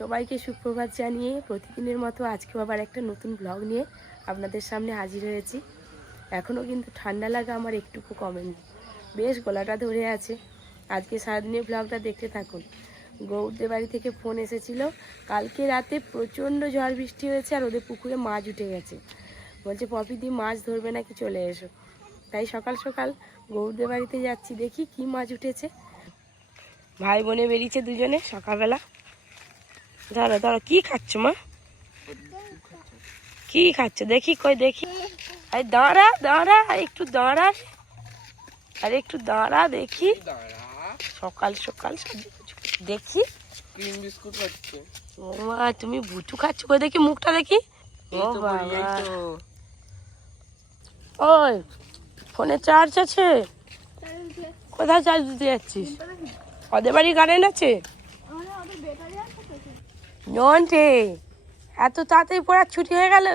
সবাইকে সুপ্রভাত জানিয়ে প্রতিদিনের মতো আজকেও আবার একটা নতুন ব্লগ নিয়ে আপনাদের সামনে হাজির হয়েছি। এখনও কিন্তু ঠান্ডা লাগা আমার একটুকু কমেনি, বেশ গলাটা ধরে আছে। আজকে সারাদিনের ব্লগটা দেখতে থাকুন। গৌরদের বাড়ি থেকে ফোন এসেছিল, কালকে রাতে প্রচণ্ড ঝড় বৃষ্টি হয়েছে আর ওদের পুকুরে মাছ উঠে গেছে। বলছে পপিদি মাছ ধরবে নাকি, চলে এসো। তাই সকাল সকাল গৌরদের বাড়িতে যাচ্ছি, দেখি কি মাছ উঠেছে। ভাই বোনে বেরিয়েছে দুজনে সকালবেলা। ধরো ধরো, কি খাচ্ছ মা? কি খাচ্ছ দেখি, কই দেখি। আরে দাঁড়া দাঁড়া, একটু দাঁড়া, আরে একটু দাঁড়া দেখি। সকাল সকাল দেখি ক্রিম বিস্কুট খাচ্ছে। ও মা, তুমি বুটু খাচ্ছ, কই দেখি মুখটা দেখি। ও বাবা, ওই ফোনে চার্জ আছে? কোথায় চার্জ দিতে যাচ্ছিস? ওদের বাড়ি কারেন্ট আছে? নন্টে, এত তাড়াতাড়ি পড়ার ছুটি হয়ে গেল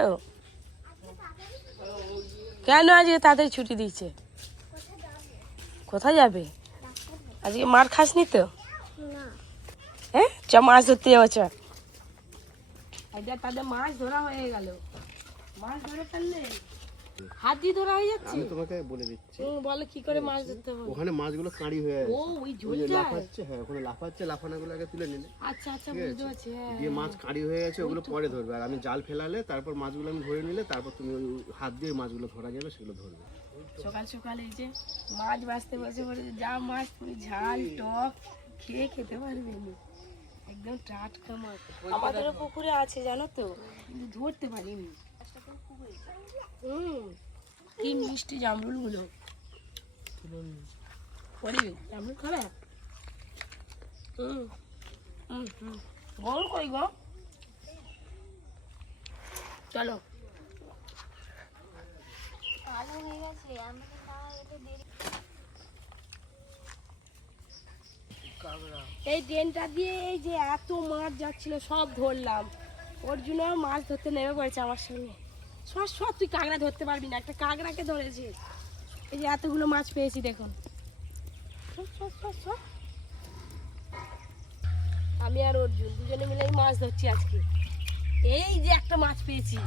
কেন? আজকে তাড়াতাড়ি ছুটি দিয়েছে। কোথায় যাবে আজকে? মার খাসনি তো? হ্যাঁ, চ মাছ ধরতে যাবো, চ। তাদের মাছ ধরা হয়ে গেল। মাছ ধরে ফেললে হাত দিয়ে ধরা হয়ে যাচ্ছে। আমি তোমাকে বলে দিচ্ছি। বলে কি করে মাছ ধরতে হবে। ওখানে মাছগুলো কাঁড়ি হয়ে আছে। ও ওই ওই যে ঝোলটা লাফাচ্ছে, হ্যাঁ ওখানে লাফাচ্ছে, লাফানাগুলো আগে তুলে নিলে। আচ্ছা আচ্ছা, বুঝতে পারছি। হ্যাঁ, দিয়ে মাছ কাঁড়ি হয়ে গেছে, ওগুলো পরে ধরবে। আর আমি জাল ফেলালে তারপর মাছগুলো আমি ধরে নিলে, তারপর তুমি ওই হাত দিয়ে মাছগুলো ধরা যাবে, সেগুলো ধরবে। সকাল সকাল এই যে মাছ বাছতে বসে পড়েছে। যা মাছ তুমি ঝাল টক খেয়ে খেতে পারবে না, একদম টাটকা মাছ। আমাদেরও পুকুরে আছে জানো তো, কিন্তু ধরতে পারিনি। কি মিষ্টি জামরুল গুলো। পড়বি জামরুল খাবে? বল কই গো, চলো। এই ট্রেনটা দিয়ে এই যে এত মাছ যাচ্ছিল সব ধরলাম। ওর জন্য মাছ ধরতে নেমে পড়েছে আমার সঙ্গে। সব তুই কাঁকড়া ধরতে পারবি না, একটা কাঁকড়াকে ধরেছে। এই যে এতগুলো মাছ পেয়েছি দেখুন। আমি আর অর্জুন দুজনে মিলে মাছ ধরছি আজকে। এই যে একটা মাছ পেয়েছি,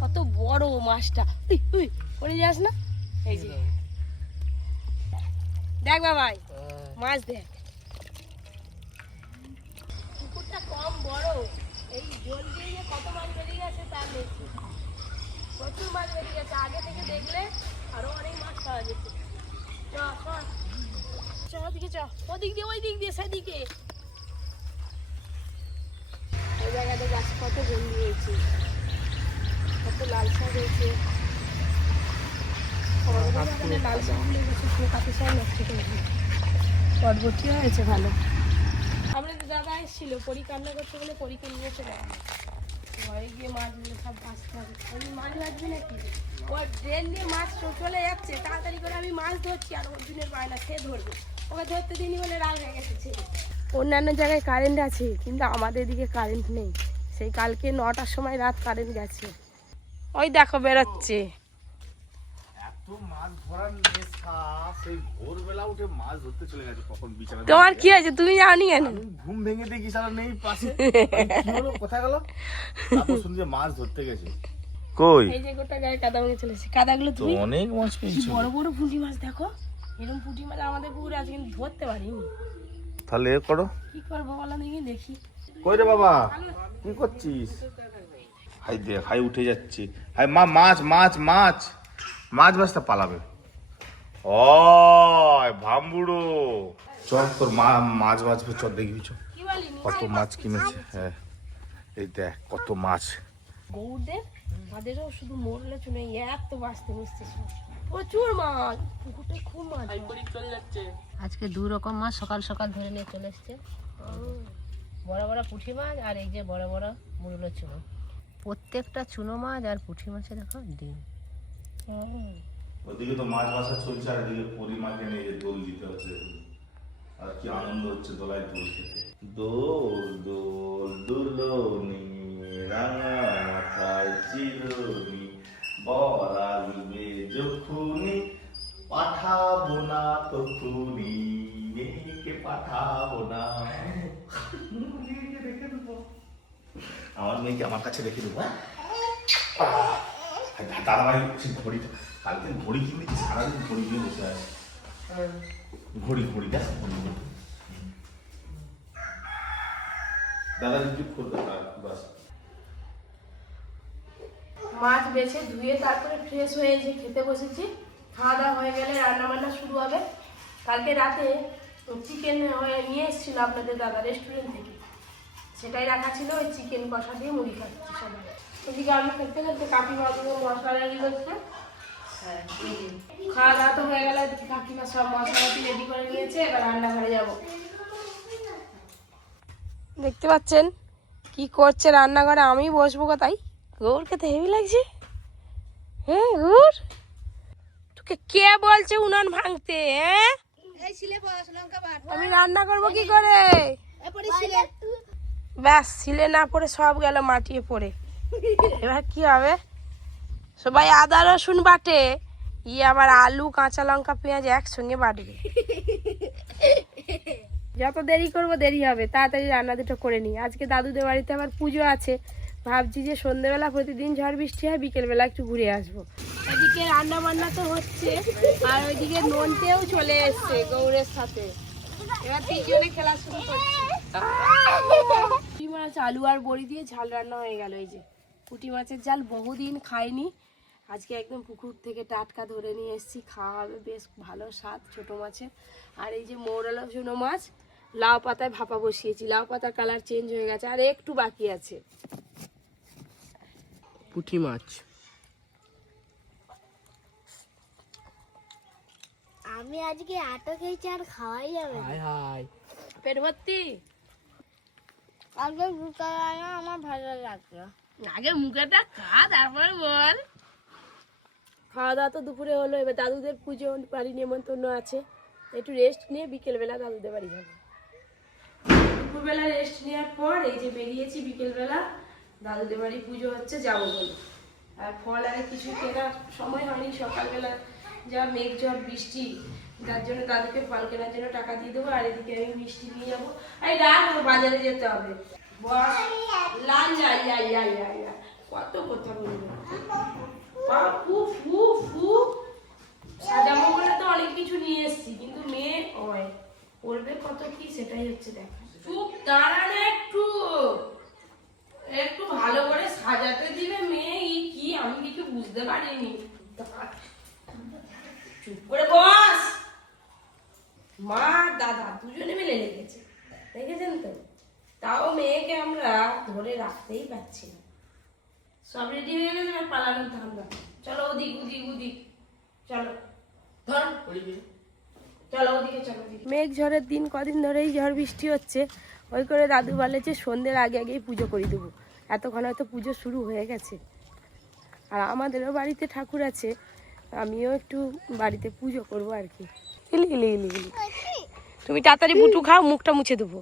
কত বড় মাছটা। তুই পড়ে যাস না। এই যে দেখ বাবাই, মাছ দেখ। পুকুরটা কম বড়, এই জল দিয়ে কত মাছ বেরিয়ে গেছে তার নেই। প্রচুর মাছ বেরিয়ে গেছে, আগে থেকে দেখলে আরো অনেক মাছ পাওয়া যেত। ওদিকে চ, ওদিক দিয়ে, ওই দিক দিয়ে, সেদিকে। ওই জায়গাতে গাছ কত বন্ধু হয়েছে, কত লাল শাক হয়েছে। লাল শাকগুলো পোকাতে সব নষ্ট করে দিয়েছে। বরবটিও হয়েছে ভালো। আমাদের দাদা এসেছিল পরি কান্না করতে বলে, পরীকে নিয়ে চলে গেল। ঘরে গিয়ে মাছগুলো সব বাঁচতে হবে। আমি মাছ লাগবে নাকি, ওর ড্রেন দিয়ে মাছ চলে যাচ্ছে, তাড়াতাড়ি করে আমি মাছ ধরছি। আর অর্জুনের বায়না, সে ধরবে, ওকে ধরতে দিনই বলে রাগ হয়ে গেছে ছেলে। অন্যান্য জায়গায় কারেন্ট আছে, কিন্তু আমাদের দিকে কারেন্ট নেই। সেই কালকে 9টার সময় রাত কারেন্ট গেছে। ওই দেখো বেরোচ্ছে। তোমার কি আছে, তুমি জানি কেন? ঘুম ভেঙে দেখি সারা নেই পাশে। কি হলো, কোথায় গেল? তারপর শুনি যে মাছ ধরতে গেছে। কই? এই যে গোটা গায়ে কাদা ভেঙে চলেছে। কাদাগুলো তো অনেক মাছ পেয়েছি। বড় বড় পুঁটি মাছ দেখো। এরকম পুঁটি মাছ আমাদের পুকুরে আছে, কিন্তু ধরতে পারিনি। তাহলে এ করো, কি করবো বলো দেখি। দেখি কই রে বাবা, কি করছিস? হাই দেখ, হাই উঠে যাচ্ছে। হাই মা, মাছ মাছ মাছ মাছ বাঁচতে পালাবে। ও ভাম্বুড়ো, চল তোর মা মাছ বাঁচবে, চল দেখবি, চল কি বলিনি কত মাছ কিনেছে। হ্যাঁ এই দেখ কত মাছ। গৌরদের তাদেরও শুধু মরলে চলে এত বাঁচতে বসতে প্রচুর মাছ। পুকুরটা খুব মাছ চলে যাচ্ছে। আজকে 2 রকম মাছ সকাল সকাল ধরে নিয়ে চলে এসছে। বড় বড় পুঁটি মাছ আর এই যে বড় বড় মুরুলো চুনো। প্রত্যেকটা চুনো মাছ আর পুঁটি মাছে দেখো ডিম। ওদিকে তো মাছ বাসা চলছে, আর এদিকে পরি মাকে নিয়ে দোল দিতে হচ্ছে। আর কি আনন্দ হচ্ছে দোলায় দোল খেতে। দোল দোল দুলনি রাঙা মাথায় চিরুনি, বর আসবে যখুনি, পাঠাবো না তখুনি, মেয়েকে পাঠাবো না। রেখে দেবো। আমার মেয়েকে আমার কাছে রেখে দেবো। দাদাভাই ঘড়িটা কালকে ঘড়ি কিনেছি, সারাদিন ঘড়ি দিয়ে বসে আছে। ঘড়িটা দাদা রিপিট করবে বাস। মাছ বেছে ধুয়ে তারপরে ফ্রেশ হয়ে যে খেতে বসেছি। খাওয়া দাওয়া হয়ে গেলে রান্না বান্না শুরু হবে। কালকে রাতে চিকেন নিয়ে এসেছিল আপনাদের দাদা রেস্টুরেন্ট থেকে, সেটাই রাখা ছিল। ওই চিকেন কষা দিয়ে মুড়ি খাচ্ছি সবাই। ওদিকে আমি খেতে খেতে কাকিমা মশলা রেডি করছে। খাওয়া দাওয়া তো হয়ে গেলে কাকিমা সব মশলাপাতি রেডি করে নিয়েছে, এবার রান্নাঘরে যাব। দেখতে পাচ্ছেন কি করছে রান্নাঘরে, আমি বসবো কোথায়। গৌরকে তো হেভি লাগছে। হ্যাঁ গৌর, তোকে কে বলছে উনান ভাঙতে? হ্যাঁ আমি রান্না করবো কি করে? ব্যাস সিলে না পড়ে সব গেল মাটিয়ে পড়ে। এবার কি হবে? সবাই আদা রসুন বাটে, আবার আলু কাঁচা লঙ্কা পেঁয়াজ একসঙ্গে বাটবে। যত দেরি করবো দেরি হবে, তাড়াতাড়ি রান্না দুটো করে নিই। আজকে দাদুদের বাড়িতে আবার পুজো আছে, ভাবছি যে সন্ধ্যেবেলা প্রতিদিন ঝড় বৃষ্টি হয়, বিকেলবেলা একটু ঘুরে আসবো। এদিকে রান্না বান্না তো হচ্ছে, আর ওইদিকে ননতেও চলে এসছে গৌরের সাথে। এবার তিনজনে খেলা শুরু করছে। পুঁটি মাছ আলু আর বড়ি দিয়ে ঝাল রান্না হয়ে গেল। এই যে পুঁটি মাছের ঝাল বহুদিন খাইনি, আজকে একদম পুকুর থেকে টাটকা ধরে নিয়ে এসেছি, খাওয়া হবে, বেশ ভালো স্বাদ ছোট মাছের। আর এই যে মৌরলা চুনো মাছ লাউ পাতায় ভাপা বসিয়েছি, লাউ পাতার কালার চেঞ্জ হয়ে গেছে, আর একটু বাকি আছে। পুঁটি মাছ আমি আজকে আটো খেয়েছি আর খাওয়াই যাবে। পেট ভর্তি। আগে বুকা আমার ভালো লাগলো। আগে মুখেটা খা তারপর বল। খাওয়া দাওয়া তো দুপুরে হলো, এবার দাদুদের পুজো বাড়ি নেমন্তন্ন আছে, একটু রেস্ট নিয়ে বিকেলবেলা দাদুদের বাড়ি যাবো। দুপুরবেলা রেস্ট নেওয়ার পর এই যে বেরিয়েছি, বিকেলবেলা দাদুদের বাড়ি পুজো হচ্ছে যাবো বলে। আর ফল আরে কিছু কেনার সময় হয়নি, সকালবেলা যা মেঘ ঝড় বৃষ্টি, যার জন্য দাদুকে ফল কেনার জন্য টাকা দিয়ে দেবো, আর এদিকে আমি মিষ্টি নিয়ে যাবো। এই রাত বাজারে যেতে হবে, বস লাল যাই যাই যাই যাই কত কথা বলবো। সাজাবো বলে তো অনেক কিছু নিয়ে এসছি, কিন্তু মেয়ে হয় করবে কত কি সেটাই হচ্ছে দেখা। চুপ দাঁড়ানো, একটু ভালো করে সাজাতে দিবে মেয়ে, কি আমি কিছু বুঝতে পারিনি। চুপ করে বস। মা দাদা দুজনে মিলে লেগেছে, দেখেছেন তো, তাও মেয়েকে আমরা ধরে রাখতেই পারছি না। সব রেডি হয়ে গেছে, পালানোর ধান্দা। চলো ওদিক ওদিক ওদিক, চলো ধর, চলো ওদিকে চলো। মেঘ ঝড়ের দিন, কদিন ধরেই ঝড় বৃষ্টি হচ্ছে, ওই করে দাদু বলে যে সন্ধ্যের আগে আগেই পুজো করে দেবো। এতক্ষণ হয়তো পুজো শুরু হয়ে গেছে। আর আমাদেরও বাড়িতে ঠাকুর আছে, আমিও একটু বাড়িতে পুজো করবো আর কি। তুমি তাড়াতাড়ি বুটু খাও, মুখটা মুছে দেবো।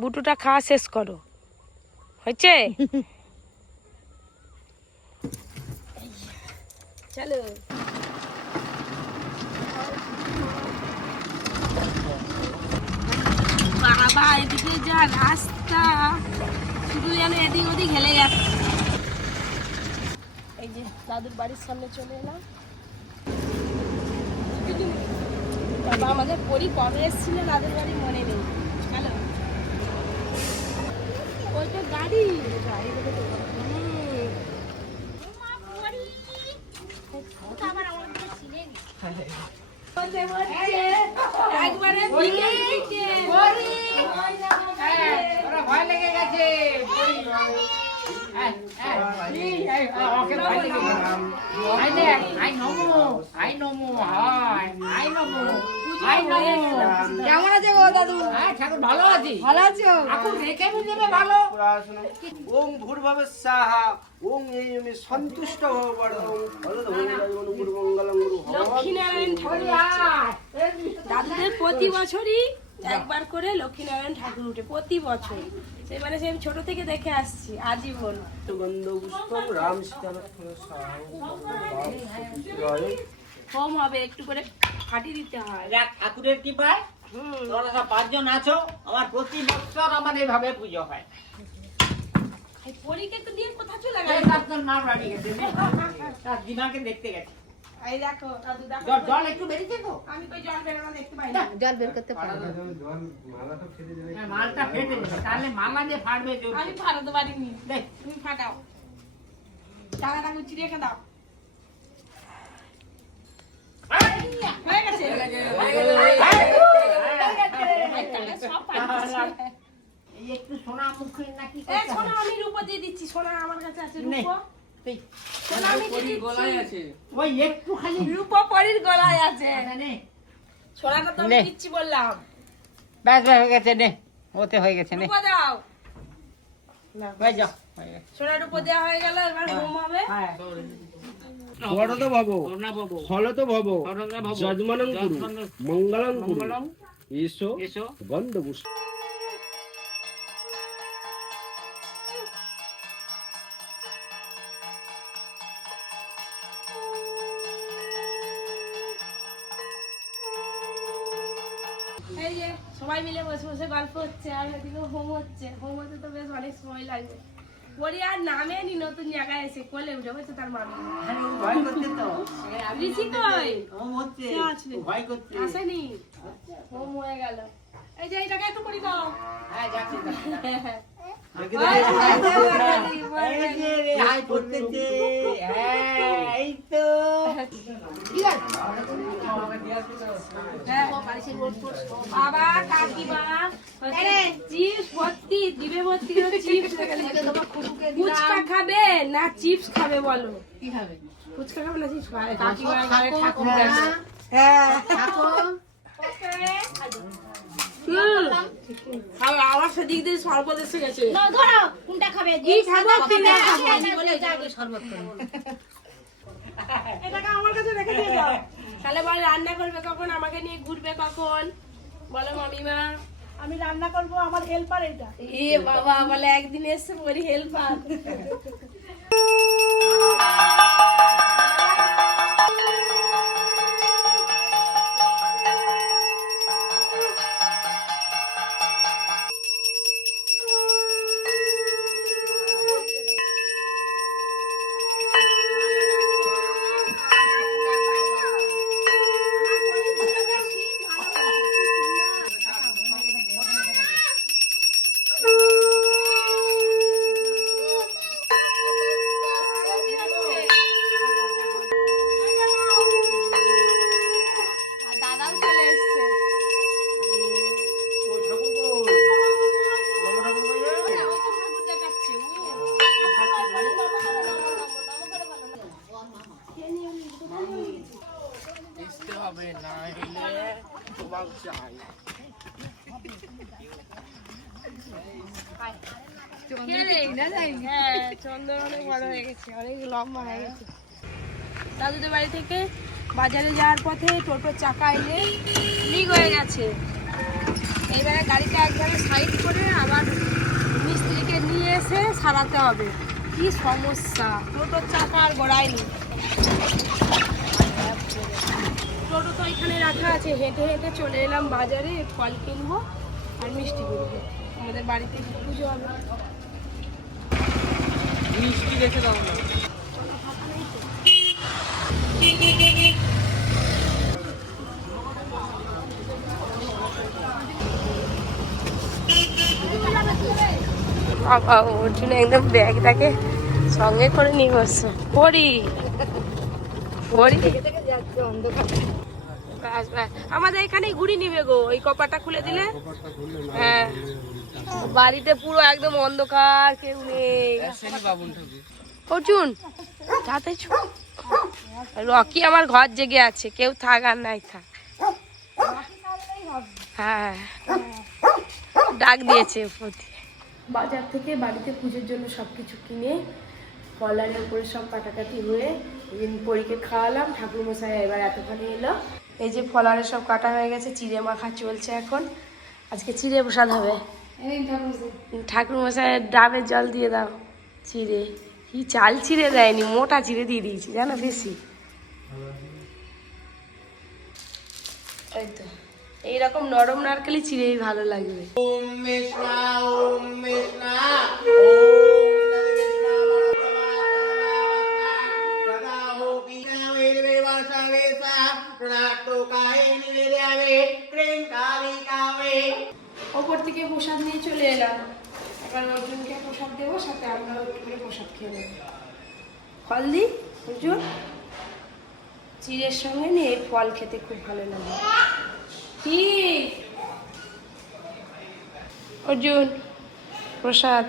বুটুটা খাওয়া শেষ করো, হয়েছে? চলো বাবা, এদিকে যা রাস্তা, শুধু যেন এদিক ওদিক হেলে যাচ্ছে। এই যে দাদুর বাড়ির সামনে চলে এলাম। বাবা আমাদের পরি কবে এসেছিল দাদুর বাড়ি মনে নেই। চলো, ওই তো গাড়ি একবারে ভয় লেগে গেছে। কেমন আছে গো দাদু? ঠাকুর ভালো আছি। ভালো আছো? এখন রেখে দেবে ভালো। ওম ভূর্ভবে স্বাহা ওম এই সন্তুষ্ট হও বড় মঙ্গলম গুরু লক্ষ্মীনারায়ণ ঠাকুর দাদুদের প্রতি বছরই একবার করে লক্ষ্মীনারায়ণ ঠাকুর উঠে, প্রতি বছর। সেই মানে সে আমি ছোট থেকে দেখে আসছি আজীবন। গন্ধ পুষ্পম রাম সীতা হোম হবে, একটু করে ফাটি দিতে হয়। ঠাকুরের কৃপায় তোমরা সব 5 জন আছো, আমার প্রতি বছর আমার এইভাবে পুজো হয়। পরি এদিকে একটু দিয়ে কোথা চলে এই গেল? আপনার মা বাড়ি গেছে নে। তার দিমাকে দেখতে গেছে। এই দেখো দাদু দেখো। জল একটু বেরিয়েছে তো? আমি কই জল বেরোনো দেখতে পাই না। জল বের করতে পারবো না। হ্যাঁ, মালটা ফেটে গেছে। তাহলে মালা দিয়ে ফাটবে জোর আমি করে। ফাটাতে পারিনি। দেখ, তুমি ফাটাও। টাকাটা গুছি রেখে দাও। হয়ে গেছে। সব ফাটছে। এই একটু সোনা মুখে নাকি এই সোনা আমি রূপো দিয়ে দিচ্ছি। সোনা আমার কাছে আছে নে। রূপো। এই, সোনা আমি দিয়ে দিচ্ছি। ওই একটু খালি রূপো পরির গলায় আছে। নে। সোনাটা তো আমি নে। দিচ্ছি বললাম। ব্যাস ব্যাস হয়ে গেছে নে। ওতে হয়ে গেছে নে। রূপো দাও। ভাই যাও। হয়ে গেছে। সোনা রূপো দেওয়া হয়ে গেল, এবার হোম হবে। হ্যাঁ। বড়দ ভব করুণা বাবু। ফলত ভব করুণা বাবু। যজমানং কুরু যজমানং মঙ্গলং কুরু মঙ্গলং এসো এসো। গন্ধ পুষ্প। এই যে সবাই মিলে বসে বসে গল্প হচ্ছে আর এদিকে হোম হচ্ছে। হোম হতে তো বেশ অনেক সময় লাগবে। পরি আর নামেনি নতুন জায়গায় এসে কোলে উঠে বসে তার মামি। ভয় করতে তো। ঋষি কই? হোম হচ্ছে। সে আছে। ভয় করতে। আসেনি। হোম হয়ে গেল। এই যে এইটাকে একটু করে দাও। হ্যাঁ, যাচ্ছি, যাচ্ছি। এই এই যে রে, হাই করতেছে। হ্যাঁ, এই তো। বাবা কাকিমা চিপস ভর্তি জিভে ভর্তি চিপস ফুচকা খাবে না চিপস খাবে বলো? কি খাবে? ফুচকা খাবে না চিপস খাবে? কাকিমা ঘরে ঠাকুর গেছে। আবার সেদিক দিয়ে শরবত এসে গেছে। ধরো কোনটা খাবে? কি খাবো কিনে খাবো? আমি বলে এটা আগে শরবত করো। এটাকে আমার কাছে রেখে দিয়ে যাও। তাহলে বল রান্না করবে কখন, আমাকে নিয়ে ঘুরবে কখন বলো মামিমা? আমি রান্না করব, আমার হেল্পার এটা। এ বাবা বলে একদিন এসে বলি হেল্পার। দাদাও চলে এসছে। ঠাকুর দেখাচ্ছে। হ্যাঁ, চন্দন অনেক বড় হয়ে গেছে, অনেক লম্বা হয়ে গেছে। দাদুদের বাড়ি থেকে বাজারে যাওয়ার পথে টোটোর চাকা এলে লিক হয়ে গেছে। এইবারে গাড়িটা একবারে সাইড করে আবার মিস্ত্রিকে নিয়ে এসে সারাতে হবে। কি সমস্যা, টোটোর চাকা আর গড়ায়নি। টোটো তো এখানে রাখা আছে। হেঁটে হেঁটে চলে এলাম বাজারে, ফল কিনবো আর মিষ্টি কিনবো। আমাদের বাড়িতে পুজো হবে। মিষ্টি রেখে দাও না। বাবা ওর জন্য একদম ব্যাগটাকে সঙ্গে করে নিয়ে বসছে। পড়ি পড়ি ব্যাস ব্যাস, আমাদের এখানেই ঘুরি নিবে গো। ওই কপাটা খুলে দিলে হ্যাঁ, বাড়িতে পুরো একদম অন্ধকার, কেউ নেই। অর্জুন যাতে রকি আমার ঘর জেগে আছে, কেউ থাক আর নাই থাক। হ্যাঁ ডাক দিয়েছে প্রতি। বাজার থেকে বাড়িতে পুজোর জন্য সবকিছু কিনে কলারের উপরে সব কাটাকাটি হয়ে পরীকে খাওয়ালাম। ঠাকুরমশাই এবার এতখানি এলো। এই যে ফলারে সব কাটা হয়ে গেছে, চিড়ে মাখা চলছে এখন। আজকে চিড়ে প্রসাদ হবে। ঠাকুরমশাইয়ের ডাবের জল দিয়ে দাও। চিড়ে কি চাল চিড়ে দেয়নি, মোটা চিড়ে দিয়ে দিয়েছি জানো, বেশি। এই তো এইরকম নরম নারকেলই চিড়েই ভালো লাগবে। ওম কৃষ্ণা ওম কৃষ্ণা ওম ওপর থেকে প্রসাদ নিয়ে চলে এলাম। এবার অর্জুনকে প্রসাদ দেবো, সাথে আমরাও একটু করে প্রসাদ খেয়ে নেব। ফল দিই অর্জুন, চিড়ের সঙ্গে নিয়ে এই ফল খেতে খুব ভালো লাগে। কি অর্জুন, প্রসাদ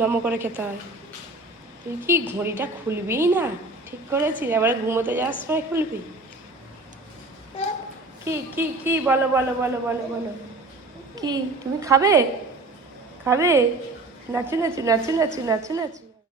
নম করে খেতে হয়। তুই কি ঘড়িটা খুলবিই না? ঠিক করেছিস, এবার ঘুমোতে যাওয়ার সময় খুলবি? কি কি কি বলো বলো বলো বলো বলো, কি তুমি খাবে? খাবে? নাচু নাচু নাচু নাচু নাচু নাচু।